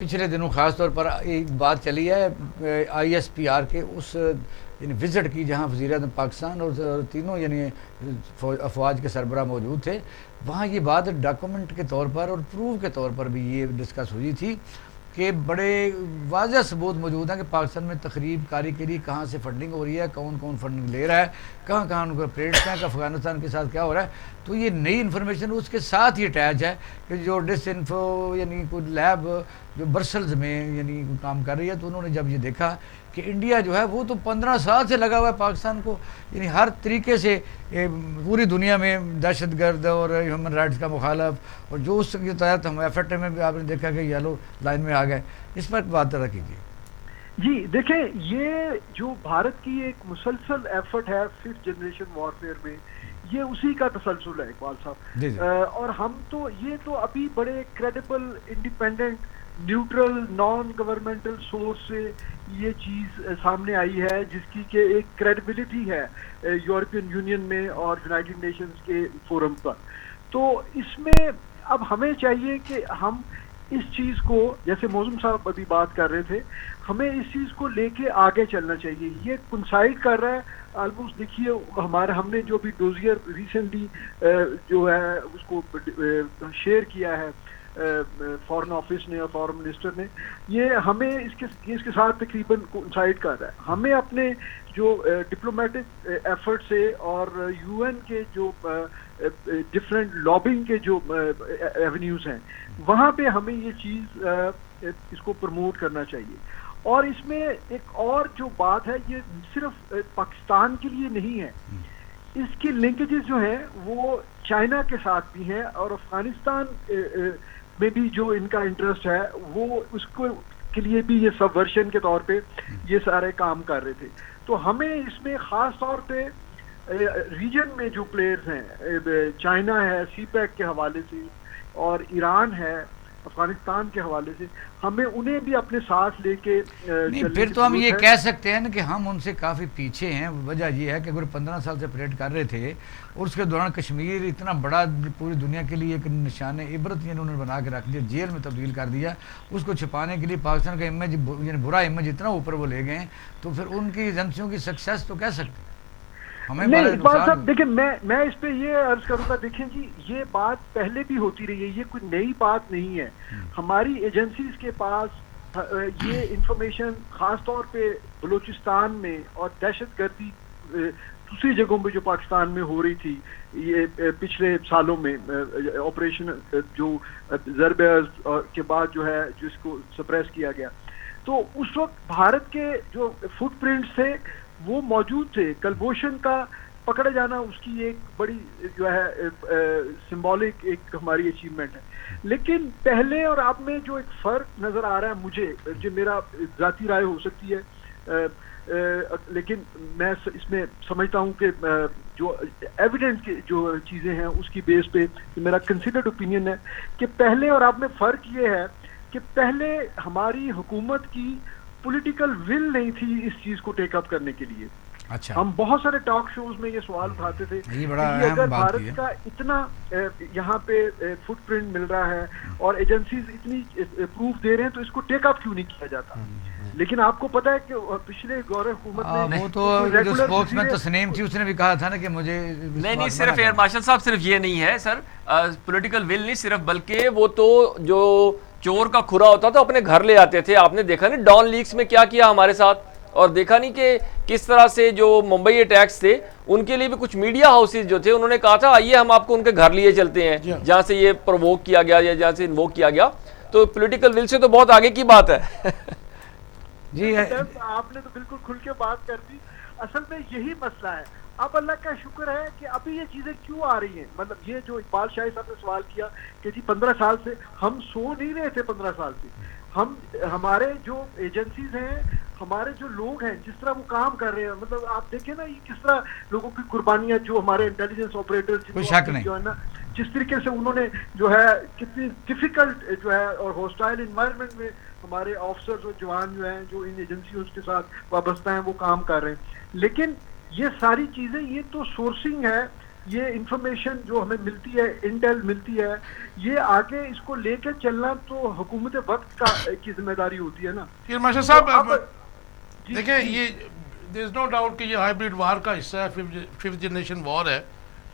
پچھلے دنوں خاص طور پر ایک بات چلی ہے آئی ایس پی آر کے اس یعنی وزٹ کی جہاں وزیر اعظم پاکستان اور تینوں یعنی افواج کے سربراہ موجود تھے. وہاں یہ بات ڈاکومنٹ کے طور پر اور پروف کے طور پر بھی یہ ڈسکس ہوئی تھی کہ بڑے واضح ثبوت موجود ہیں کہ پاکستان میں تخریب کاری کے لیے کہاں سے فنڈنگ ہو رہی ہے, کون کون فنڈنگ لے رہا ہے, کہاں کہاں ان کو پریڈس ہیں, کہ افغانستان کے ساتھ کیا ہو رہا ہے. تو یہ نئی انفارمیشن اس کے ساتھ ہی اٹیچ ہے کہ جو ڈس انفو یعنی کوئی لیب جو برسلز میں یعنی کام کر رہی ہے, تو انہوں نے جب یہ دیکھا کہ انڈیا جو ہے وہ تو 15 سال سے لگا ہوا ہے پاکستان کو یعنی ہر طریقے سے پوری دنیا میں دہشت گرد اور ہیومن رائٹس کا مخالف, اور جو اس کے تحت ہم ایف ایٹ میں بھی آپ نے دیکھا کہ یلو لائن میں آ گئے. اس پر بات طرح کیجیے. جی دیکھیں, یہ جو بھارت کی ایک مسلسل ایفرٹ ہے ففتھ جنریشن وارفیئر میں, یہ اسی کا تسلسل ہے اقبال صاحب. جی جی اور ہم تو یہ تو ابھی بڑے credible, independent, neutral, naan governmental source سے یہ چیز سامنے آئی ہے جس کی کہ ایک کریڈیبلٹی ہے یورپین یونین میں اور یونائٹڈ نیشنز کے فورم پر. تو اس میں اب ہمیں چاہیے کہ ہم اس چیز کو, جیسے موزم صاحب ابھی بات کر رہے تھے, ہمیں اس چیز کو لے کے آگے چلنا چاہیے. یہ کنسائڈ کر رہا ہے آلموسٹ. دیکھیے ہم نے جو بھی ڈوزیئر ریسنٹلی جو ہے اس کو شیئر کیا ہے فارن آفس نے اور فارن منسٹر نے, یہ ہمیں اس کے ساتھ تقریباً کنسائڈ کر رہا ہے. ہمیں اپنے جو ڈپلومیٹک ایفرٹ سے اور یو این کے جو ڈفرینٹ لابنگ کے جو ایونیوز ہیں, وہاں پہ ہمیں یہ چیز اس کو پروموٹ کرنا چاہیے. اور اس میں ایک اور جو بات ہے, یہ صرف پاکستان کے لیے نہیں ہے, اس کی لنکیجز جو ہیں وہ چائنا کے ساتھ بھی ہیں, اور افغانستان میں بھی جو ان کا انٹرسٹ ہے وہ اس کو کے لیے بھی یہ سبورشن کے طور پہ یہ سارے کام کر رہے تھے. تو ہمیں اس میں خاص طور پہ ریجن میں جو پلیئرز ہیں, چائنا ہے سی پیک کے حوالے سے, اور ایران ہے افغانستان کے حوالے سے, ہمیں انہیں بھی اپنے ساتھ لے کے نہیں, پھر تو ہم یہ کہہ سکتے ہیں نا کہ ہم ان سے کافی پیچھے ہیں. وجہ یہ ہے کہ اگر 15 سال سے پریڈ کر رہے تھے اور اس کے دوران کشمیر اتنا بڑا پوری دنیا کے لیے ایک نشان عبرت انہوں نے بنا کے رکھ دیا, جیل میں تبدیل کر دیا. اس کو چھپانے کے لیے پاکستان کا امیج یعنی برا امیج اتنا اوپر وہ لے گئے ہیں, تو پھر ان کی ایجنسیوں کی سکسیس تو کہہ سکتے ہیں. نہیں اقبال صاحب دیکھیں, میں اس پہ یہ عرض کروں گا. دیکھیں جی, یہ بات پہلے بھی ہوتی رہی ہے, یہ کوئی نئی بات نہیں ہے. ہماری ایجنسیز کے پاس یہ انفارمیشن خاص طور پہ بلوچستان میں اور دہشت گردی دوسری جگہوں پہ جو پاکستان میں ہو رہی تھی یہ پچھلے سالوں میں, آپریشن جو ضرب کے بعد جو ہے جس کو سپریس کیا گیا, تو اس وقت بھارت کے جو فٹ پرنٹس تھے وہ موجود تھے. کلبھوشن کا پکڑے جانا اس کی ایک بڑی جو ہے سمبولک ایک ہماری اچیومنٹ ہے. لیکن پہلے اور اب میں جو ایک فرق نظر آ رہا ہے مجھے, جو میرا ذاتی رائے ہو سکتی ہے, لیکن میں اس میں سمجھتا ہوں کہ جو ایویڈنٹ جو چیزیں ہیں اس کی بیس پہ میرا کنسیڈرڈ اوپینین ہے کہ پہلے اور اب میں فرق یہ ہے کہ پہلے ہماری حکومت کی پولیٹیکل ول نہیں تھی اس چیز کو ٹیک اپ کرنے کے لیے. اچھا, ہم بہت سارے ٹاک شوز میں یہ سوال اٹھاتے تھے کہ اگر بھارت کا اتنا یہاں پہ فٹ پرنٹ مل رہا ہے اور ایجنسیز اتنی پروف دے رہے ہیں تو اس کو ٹیک اپ کیوں نہیں کیا جاتا. لیکن آپ کو پتہ ہے کہ پچھلے دور حکومت میں وہ تو جو اسپوکس مین تسنیم تھی اس نے بھی کہا تھا نا کہ مجھے نہیں صرف ایئر مارشل صاحب صرف یہ نہیں ہے سر, پولیٹیکل ول نہیں صرف, بلکہ وہ تو جو چور کا کھرا ہوتا تھا اپنے گھر لے آتے تھے. آپ نے دیکھا نہیں ڈان لیکس میں کیا کیا ہمارے ساتھ, اور دیکھا نہیں کہ کس طرح سے جو ممبئی اٹیکس تھے ان کے لیے بھی کچھ میڈیا ہاؤسز جو تھے انہوں نے کہا تھا آئیے ہم آپ کو ان کے گھر لیے چلتے ہیں جہاں سے یہ پرووک کیا گیا یا جہاں سے انووک کیا گیا. تو پولیٹیکل ول سے تو بہت آگے کی بات ہے. جی آپ نے تو بالکل کھل کے بات کر دی. اصل میں یہی مسئلہ ہے. اب اللہ کا شکر ہے کہ ابھی یہ چیزیں کیوں آ رہی ہیں. مطلب یہ جو اقبال شاہی صاحب نے سوال کیا کہ جی 15 سال سے ہم سو نہیں رہے تھے, 15 سال سے ہم ہمارے جو ایجنسیز ہیں, ہمارے جو لوگ ہیں, جس طرح وہ کام کر رہے ہیں, مطلب آپ دیکھیں نا یہ کس طرح لوگوں کی قربانیاں, جو ہمارے انٹیلیجنس آپریٹر جو ہے نا جس طریقے سے انہوں نے جو ہے کتنی ڈیفیکلٹ جو ہے اور ہوسٹائل انوائرمنٹ میں ہمارے آفیسرز اور جوان جو ہیں جو ان ایجنسیوں کے ساتھ وابستہ ہیں وہ کام کر رہے ہیں. لیکن یہ ساری چیزیں یہ تو سورسنگ ہے, یہ انفارمیشن جو ہمیں ملتی ہے، انٹیل ملتی ہے، یہ آگے اس کو لے کے چلنا تو حکومت وقت کی ذمہ داری ہوتی ہے نا. ماشاء صاحب دیکھیں یہ دیر از نو ڈاؤٹ کہ یہ ہائیبریڈ وار کا حصہ ہے، ففتھ جنریشن وار ہے،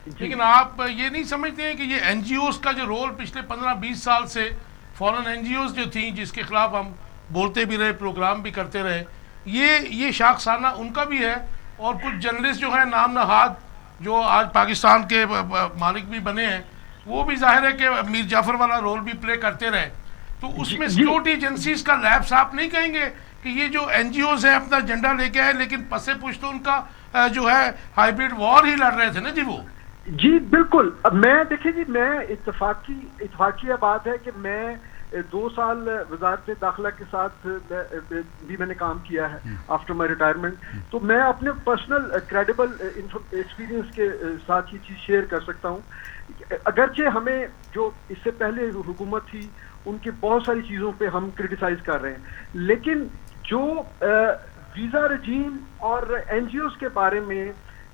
لیکن آپ یہ نہیں سمجھتے ہیں کہ یہ این جی اوز کا جو رول پچھلے 15-20 سال سے فورن این جی اوز جو تھیں جس کے خلاف ہم بولتے بھی رہے، پروگرام بھی کرتے رہے، یہ شاخسانہ ان کا بھی ہے، اور کچھ جرنلسٹ جو ہیں نام نہاد جو آج پاکستان کے مالک بھی بنے ہیں، وہ بھی ظاہر ہے کہ میر جعفر والا رول بھی پلے کرتے رہے. تو اس میں سیکیورٹی ایجنسیز کا لیپس آپ نہیں کہیں گے کہ یہ جو این جی اوز ہیں اپنا ایجنڈا لے کے آئے، لیکن پس پشت تو ان کا جو ہے ہائیبریڈ وار ہی لڑ رہے تھے نا جی وہ. جی بالکل. اب میں دیکھیں جی، میں اتفاقیہ بات ہے کہ میں 2 سال وزارت داخلہ کے ساتھ بھی میں نے کام کیا ہے آفٹر مائی ریٹائرمنٹ، تو میں اپنے پرسنل کریڈیبل ایکسپیرینس کے ساتھ یہ چیز شیئر کر سکتا ہوں. اگرچہ ہمیں جو اس سے پہلے حکومت تھی ان کی بہت ساری چیزوں پہ ہم کرٹیسائز کر رہے ہیں، لیکن جو ویزا رجیم اور این جی اوز کے بارے میں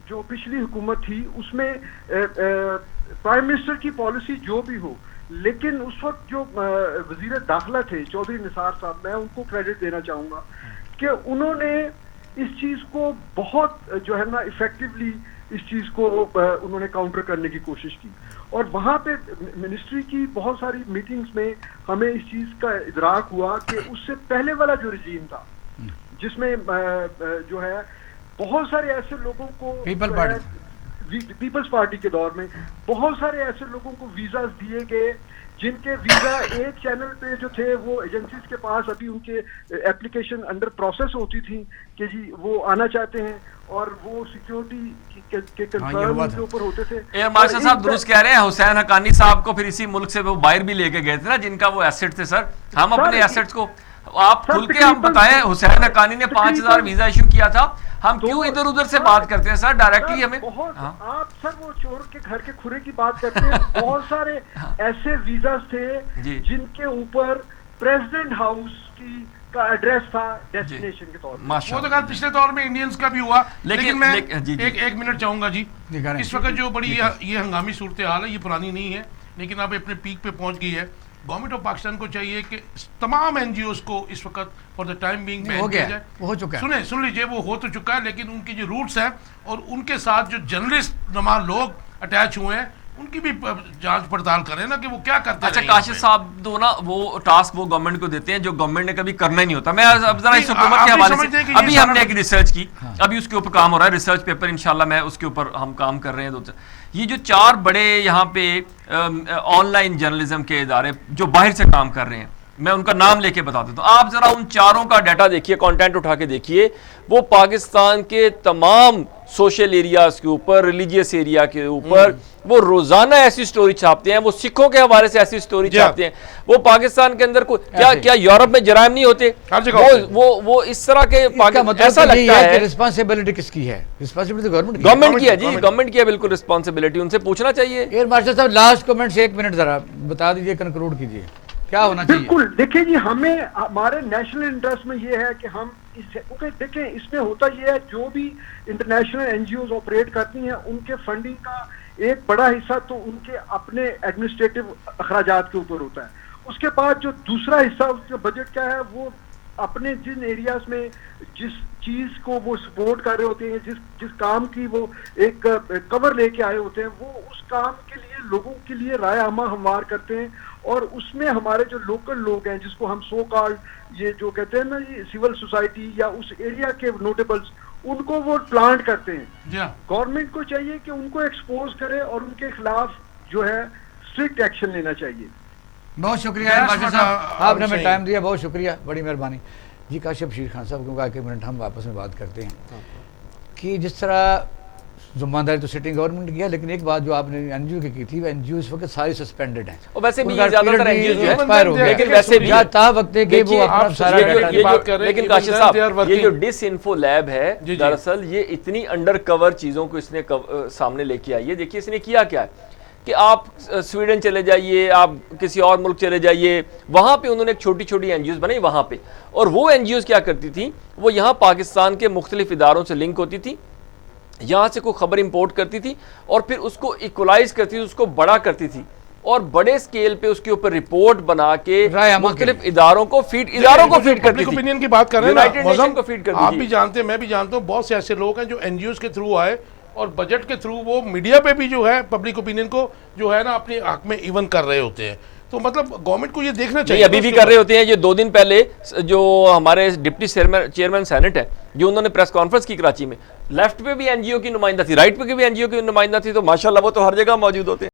جو پچھلی حکومت تھی اس میں پرائم منسٹر کی پالیسی جو بھی ہو، لیکن اس وقت جو وزیر داخلہ تھے چودھری نثار صاحب، میں ان کو کریڈٹ دینا چاہوں گا کہ انہوں نے اس چیز کو بہت جو ہے نا ایفیکٹولی اس چیز کو انہوں نے کاؤنٹر کرنے کی کوشش کی. اور وہاں پہ منسٹری کی بہت ساری میٹنگز میں ہمیں اس چیز کا ادراک ہوا کہ اس سے پہلے والا جو رجیم تھا جس میں جو ہے بہت سارے ایسے لوگوں کو پیپلز پارٹی کے دور میں بہت سارے ایسے لوگوں کو ویزاز دیے گئے جن کے ویزا ایک چینل پہ جو تھے وہ ایجنسیز کے پاس ابھی ان کے اپلیکیشن انڈر پروسیس ہوتی تھی کہ جی وہ آنا چاہتے ہیں، اور وہ سیکیورٹی کے کنسرن کے اوپر ہوتے تھے. ایئر مارشل صاحب درست کہہ رہے ہیں، حسین حقانی صاحب کو پھر اسی ملک سے وہ باہر بھی لے کے گئے تھے نا جن کا وہ ایسٹ تھے. سر ہم اپنے ایسٹس کو آپ کھل کے ہم بتائیں، حسین حقانی نے 5000 ویزا ایشو کیا تھا، ہم کیوں ادھر ادھر سے بات کرتے ہیں سر ڈائریکٹلی ہمیں. آپ سر وہ چور کے گھر کے کھرے کی بات کرتے ہیں. بہت سارے ایسے ویزاز تھے جن کے اوپر پریزیڈنٹ ہاؤس کی کا ایڈریس تھا ڈیسٹینیشن کے طور پر. وہ تو کہا پچھلے دور میں انڈینز کا بھی ہوا، لیکن میں ایک منٹ چاہوں گا جی. اس وقت جو بڑی یہ ہنگامی صورتحال ہے یہ پرانی نہیں ہے، لیکن اب اپنے پیک پہ پہنچ گئی ہے. گورنمنٹ آف پاکستان کو چاہیے کہ تمام این جی اوز کو اس وقت فار دا ٹائم بینگ بین کیا جائے. ہو چکا ہے، سن لیجیے وہ ہو تو چکا ہے، لیکن ان کی جو روٹس ہیں اور ان کے ساتھ جو جرنلسٹ نما لوگ اٹیچ ہوئے ہیں ان کی بھی جانچ پڑتال کریں نا کہ وہ کیا کرتے ہیں. اچھا کاشف صاحب دو نا وہ ٹاسک وہ گورنمنٹ کو دیتے ہیں جو گورنمنٹ نے کبھی کرنا ہی نہیں ہوتا. میں اب ذرا اس حکومت کے حوالے سے ابھی ہم نے ایک ریسرچ کی، ابھی اس کے اوپر کام ہو رہا ہے، ریسرچ پیپر انشاءاللہ میں اس کے اوپر ہم کام کر رہے ہیں. یہ جو 4 بڑے یہاں پہ آن لائن جرنلزم کے ادارے جو باہر سے کام کر رہے ہیں، میں ان کا نام لے کے بتا دیتا ہوں. آپ ذرا ان 4 کا ڈیٹا دیکھیے، کانٹینٹ اٹھا کے دیکھیے. وہ پاکستان کے تمام سوشل ایریاز کے اوپر، ریلیجیس ایریا کے اوپر وہ روزانہ ایسی سٹوری چھاپتے ہیں. وہ سکھوں کے حوالے سے ایسی سٹوری چھاپتے ہیں. وہ پاکستان کے اندر کیا یورپ میں جرائم نہیں ہوتے؟ وہ اس طرح کے ایسا لگتا ہے. رسپانسبلٹی کس کی ہے؟ رسپانسبلٹی گورنمنٹ کی ہے جی، گورنمنٹ کی ہے بالکل رسپانسبلٹی. ان سے پوچھنا چاہیے. ایئر مارشل صاحب لاسٹ کمنٹ سے 1 منٹ ذرا بتا دیجئے، کنکلوڈ کیجئے کیا ہونا چاہیے. بالکل دیکھیں جی، ہمیں ہمارے نیشنل انٹرسٹ میں یہ ہے کہ ہم دیکھیں اس میں ہوتا یہ ہے جو بھی international N G Os operate کرتی ہیں ان کے فنڈنگ کا ایک بڑا حصہ تو ان کے اپنے ایڈمنسٹریٹو اخراجات کے اوپر ہوتا ہے. اس کے بعد جو دوسرا حصہ اس کے بجٹ کا ہے وہ اپنے جن ایریاز میں جس چیز کو وہ سپورٹ کر رہے ہوتے ہیں، جس کام کی وہ ایک کور لے کے آئے ہوتے ہیں، وہ اس کام کے لیے لوگوں کے لیے رائے عامہ ہموار کرتے ہیں. اور اس میں ہمارے جو لوکل لوگ ہیں جس کو ہم سو کالڈ یہ جو کہتے ہیں نا یہ سول سوسائٹی یا اس ایریا کے نوٹیبلز، ان کو وہ پلانٹ کرتے ہیں. گورنمنٹ کو چاہیے کہ ان کو ایکسپوز کرے اور ان کے خلاف جو ہے اسٹرکٹ ایکشن لینا چاہیے. بہت شکریہ آپ نے ہمیں ٹائم دیا، بہت شکریہ، بڑی مہربانی جی. کاشف شیر خان صاحب کیونکہ 1 منٹ ہم آپس میں بات کرتے ہیں کہ جس طرح ذمہ داری تو سٹنگ گورنمنٹ کی ہے، لیکن ایک بات جو آپ نے این جی او کی تھی، این جی او اس وقت ساری سسپینڈڈ ہیں. ویسے بھی زیادہ تر این جی او ایکسپائر ہو گیا، لیکن ویسے بھی تا وقت ہے کہ وہ اپنا سارا ڈیٹا. لیکن کاشف صاحب یہ جو ڈس انفو لیب ہے دراصل یہ اتنی انڈر کور چیزوں کو اس نے سامنے لے کے آئی ہے. دیکھیے اس نے کیا کیا ہے کہ آپ سویڈن چلے جائیے، آپ کسی اور ملک چلے جائیے، وہاں پہ انہوں نے ایک چھوٹی چھوٹی این جی اوز بنائی وہاں پہ، اور وہ این جی اوز کیا کرتی تھیں، وہ یہاں پاکستان کے مختلف اداروں سے لنک ہوتی تھی. یہاں سے کوئی خبر امپورٹ کرتی تھی اور پھر اس کو ایکولائز کرتی تھی, اس کو بڑا کرتی تھی اور بڑے سکیل پہ اس کے اوپر رپورٹ بنا کے مختلف اداروں کو فیڈ کرتی تھی. اوپینین کی بات کر رہے ہیں نا, کو فیڈ کرتی آپ تھی. بھی جانتے ہیں, میں بھی جانتا ہوں, بہت سے ایسے لوگ ہیں جو این جی اوز کے تھرو آئے اور بجٹ کے تھرو وہ میڈیا پہ بھی جو ہے پبلک اوپینین کو جو ہے نا اپنے حق میں ایون کر رہے ہوتے ہیں. تو مطلب گورنمنٹ کو یہ دیکھنا چاہیے. ابھی بھی کر رہے ہوتے ہیں. یہ 2 دن پہلے جو ہمارے ڈپٹی چیئرمین سینٹ ہے, جو انہوں نے پریس کانفرنس کی کراچی میں, لیفٹ پہ بھی این جی او کی نمائندہ تھی, رائٹ پہ بھی این جی او کی نمائندہ تھی, تو ماشاءاللہ وہ تو ہر جگہ موجود ہوتے ہیں.